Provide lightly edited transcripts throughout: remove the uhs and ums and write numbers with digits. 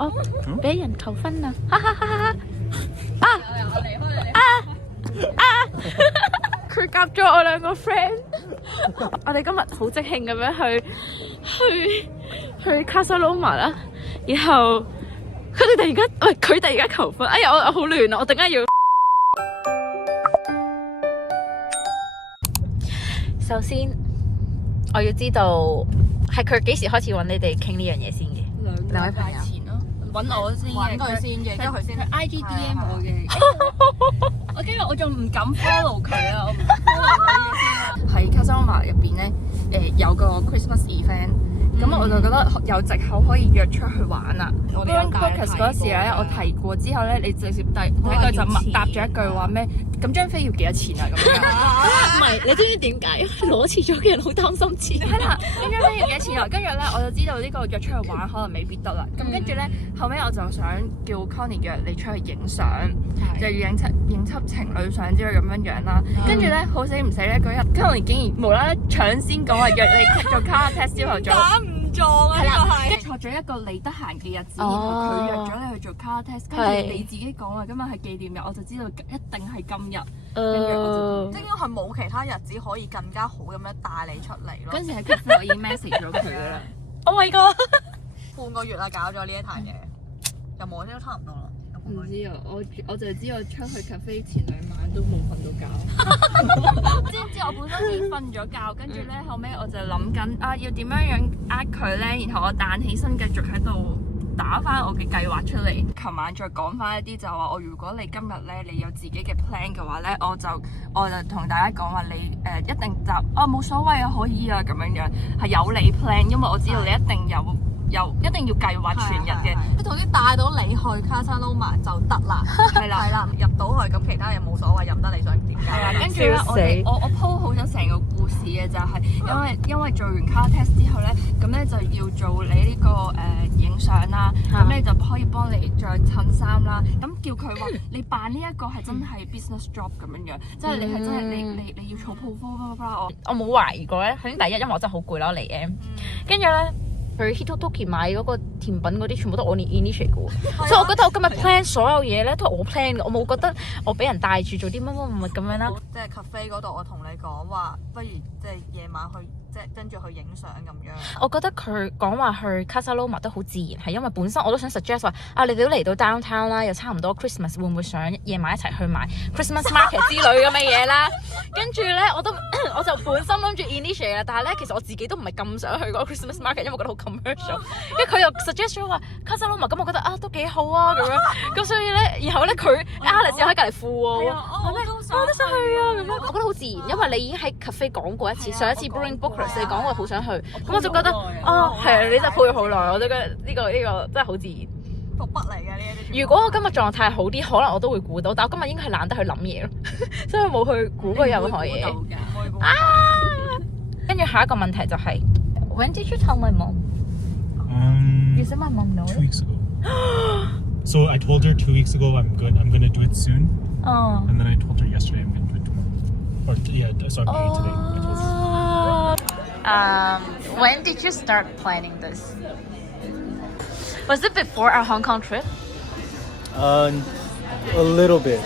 我俾人求婚啦！哈哈哈哈！佢夾咗我兩個 friend， 我哋今日好即興咁樣去卡薩羅馬啦，然後佢突然間求婚，哎呀我好亂啊！我突然間要，首先我要知道係佢幾時開始揾你哋傾呢樣嘢先嘅？兩位朋友前咯，揾我先嘅，揾佢先嘅，跟住佢先。佢 IG DM 我嘅，我跟住我仲唔敢 follow 佢啊！我唔 follow 佢先。喺卡薩羅馬入邊咧，有個 Christmas event，咁我就覺得有藉口可以約出去玩啦。我哋 focus 嗰時咧，我提過之後咧，你直接第一句就答咗一句話咩？咁張飛要幾多錢啊？咁樣唔係，你知唔知點解？攞錢咗嘅人好擔心錢。係啦，咁張飛要幾多錢啊？跟住咧，我就知道呢個約出去玩可能未必得啦。咁跟住咧，後尾我就想叫 Connie 約你出去影相，就要影輯情侶相之類咁樣樣啦。跟住咧，好死唔死咧，嗰日 Connie 竟然無啦啦搶先講話約你做 car test 朝頭早。打唔撞啊！係啦，跟住錯咗一個你得閒嘅日子，然後佢約咗你去做 car test，跟住你自己講話今日係紀念日，我就知道一定係今日。跟住我就應該係冇其他日子可以更加好咁樣帶你出嚟咯。嗰陣時喺 cafe 我已經 message 咗佢啦。Oh my god！ 半個月啦，搞咗呢一壇嘢，又冇先都差唔多啦。唔知啊，我就知我出去 cafe 前2晚都冇瞓到覺。知唔知我本身已經瞓咗覺，跟住咧後尾我就諗緊要點樣佢咧，然後我彈起身繼續喺度打翻我嘅計劃出嚟。琴晚再講翻一啲就話如果你今日咧你有自己嘅 plan 嘅話咧，我就同大家講話你一定就冇所謂啊，可以啊咁樣樣係有你 plan， 因為我知道你一定一定要計劃全日嘅。佢同啲帶到你去卡薩羅馬就得啦，係啦，入到去咁其他嘢冇所謂，任得你想點解。係啦，跟住咧我鋪好咗成個故事嘅就係因為做完 car test 之後咧，咁咧就要做你呢個影相啦，咁你就可以幫你着襯衫啦，咁叫佢話你扮呢一個係真係 business job 咁樣樣，即係你係真係你要儲鋪我冇懷疑過咧，首先第一因為我真係好攰啦，嚟 M， 跟住咧。佢 Hitotoki 買嗰個甜品嗰啲全部都我 initiate 嘅喎，所以我覺得我今日 plan 所有嘢咧都係我 plan 嘅，我冇覺得我俾人帶住做啲乜咁樣啦。即係 cafe 嗰度，我同你講話，不如即係夜晚去，即係跟住去影相咁樣。我覺得佢講話去卡薩羅馬都好自然，係因為本身我都想 suggest 話你哋都嚟到 downtown 啦，又差唔多 Christmas， 會唔會想夜晚一齊去買 Christmas market 之類咁嘅嘢啦？跟住咧我就本身諗住 initiate 啦，但係咧其實我自己都唔係咁想去嗰個 Christmas market，因為我覺得好commercial，因為佢又 suggest 咗話卡薩羅馬，咁我覺得都幾好啊咁樣，咁所以咧，然後咧佢 Alex 又喺隔離附喎，我都想去啊咁樣，我覺得好自然，因為你已經喺 cafe 講過一次，上一次 Bring Bookers 你講過好想去，咁我就覺得係啊，你真係鋪咗好耐，我都覺得呢個真係好自然。伏筆嚟嘅呢一啲。如果我今日狀態好啲，可能我都會估到，但我今日應該係懶得去諗嘢咯，所以冇去估過任何嘢。跟住下一個問題就係 When did you tell my mom? You said my mom knows. 2 weeks ago. So I told her 2 weeks ago I'm gonna do it soon. And then I told her yesterday I'm gonna do it tomorrow. So I'm doing it today. I told her. When did you start planning this? Was it before our Hong Kong trip? A little bit.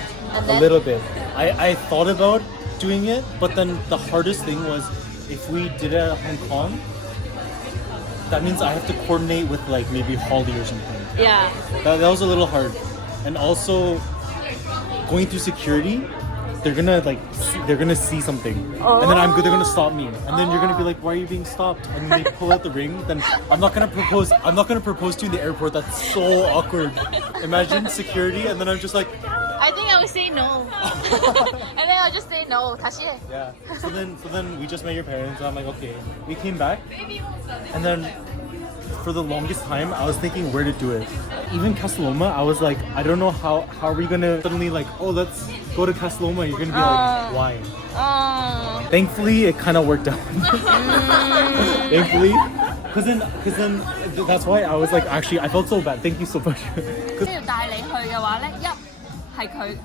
A little bit. I thought about doing it, but then the hardest thing was if we did it at Hong Kong, that means I have to coordinate with like maybe Holly or something. Yeah. That was a little hard. And also going through security, they're gonna see something, and then they're gonna stop me, and then you're gonna be like, why are you being stopped? And then they pull out the ring, then I'm not gonna propose to you in the airport. That's so awkward. Imagine security, and then I'm just like, I think I would say no. And then I'll just say no. 다시 해. yeah. So then we just met your parents, and I'm like, okay. We came back, and then for the longest time I was thinking where to do it. Even Casaloma, I was like, I don't know how are we gonna suddenly like, let's go to Casaloma. You're gonna be like, why? Thankfully it kind of worked out. Thankfully, because then that's why I was like, actually I felt so bad. Thank you so much. 要帶你去嘅話咧，係佢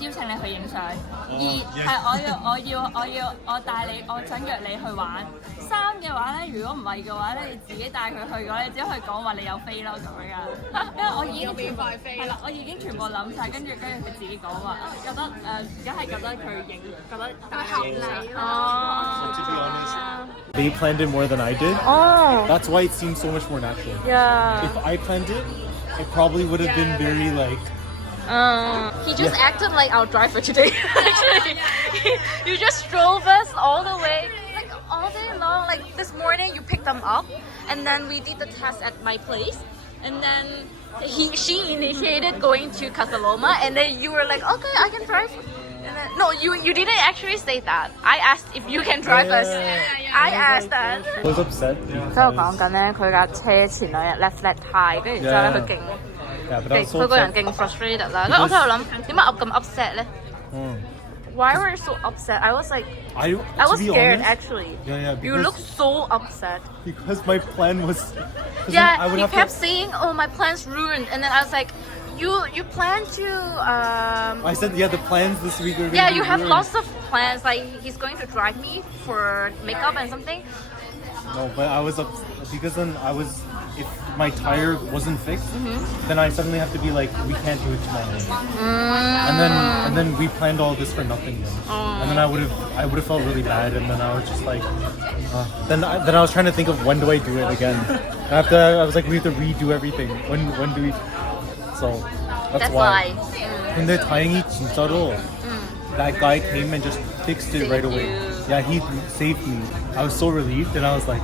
邀請你去影相，二係我帶你，我想約你去玩。三嘅話咧，如果唔係嘅話咧，你自己帶佢去嘅話，你只可以講話你有飛咯咁樣。因為我已經全部係啦，我已經全部諗晒，跟住佢自己講話，覺得梗係覺得佢影，覺得帶佢影相。哦。 To be honest, they planned it more than I did. Oh. That's why it seems so much more natural. Yeah. If I planned it, it probably would have been very like. He just acted like our driver today. Actually, you just drove us all the way, like all day long. Like this morning, you picked them up, and then we did the test at my place, and then she initiated going to Casaloma, and then you were like, okay, I can drive. And then, no, you didn't actually say that. I asked if you can drive us. I asked that. I was upset. 佢又講緊咧，佢架車前兩日 left flat tire，跟住之後咧佢勁。 Yeah, but I was so 佢個人 upset. 勁 frustrated 啦，跟住我喺度諗點解我咁 upset 咧 ？Why were you so upset? I was like, I To was be scared honest, actually. Yeah, You because- look so upset. Because my plan was. 'cause Yeah, I would he have kept to. saying, "Oh, my plan's ruined," and then I was like, "You plan to I said yeah, the plans this week are. Gonna yeah, be you have ruined. lots of plans. Like he's going to drive me for makeup and something." No, but I was because then I was. If my tire wasn't fixed, then I suddenly have to be like, we can't do it tomorrow. And then we planned all this for nothing. Then. And then I would have felt really bad. And then I was just like, then I was trying to think of when do I do it again. And after I was like, we have to redo everything. When do we? So that's why. 근데 다행히 진짜로 that guy came and just fixed it right away. Yeah, he saved me. I was so relieved, and I was like.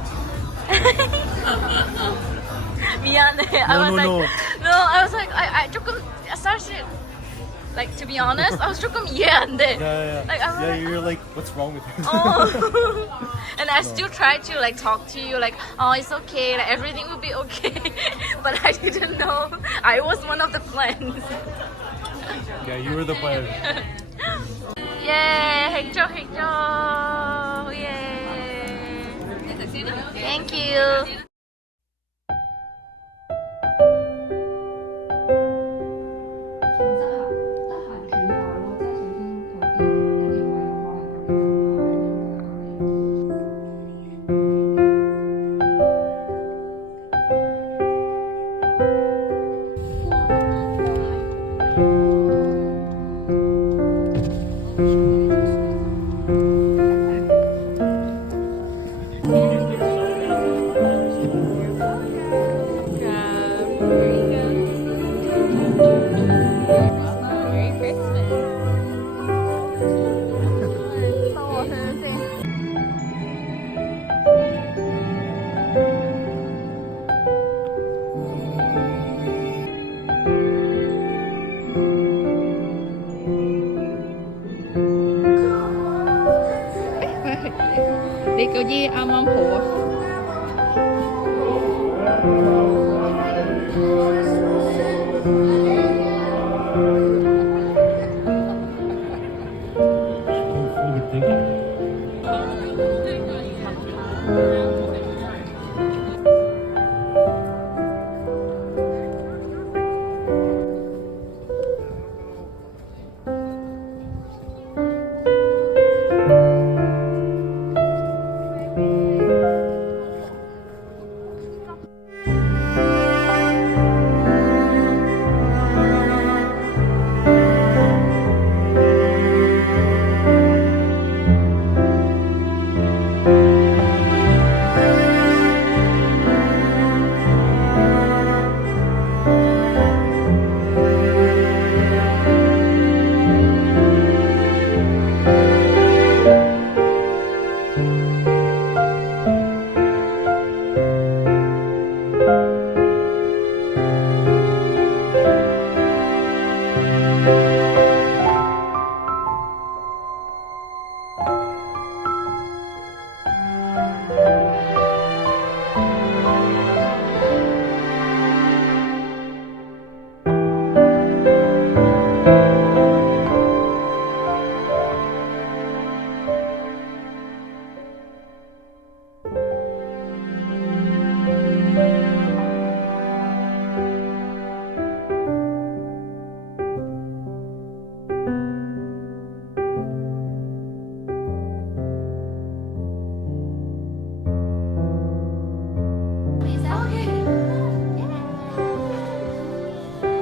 미안해. I was No. like, no, I was like, I 조금 사실, like to be honest, I was 조금 이해 안 돼. Yeah. Like, I was Yeah, like, you're like, what's wrong with you? oh. And I still tried to like talk to you, like, oh, it's okay, like everything will be okay. But I didn't know I was one of the plans. Yeah, you were the plan. Yeah, 행정. Yeah. Thank you.你個衣啱啱好啊！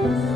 拜。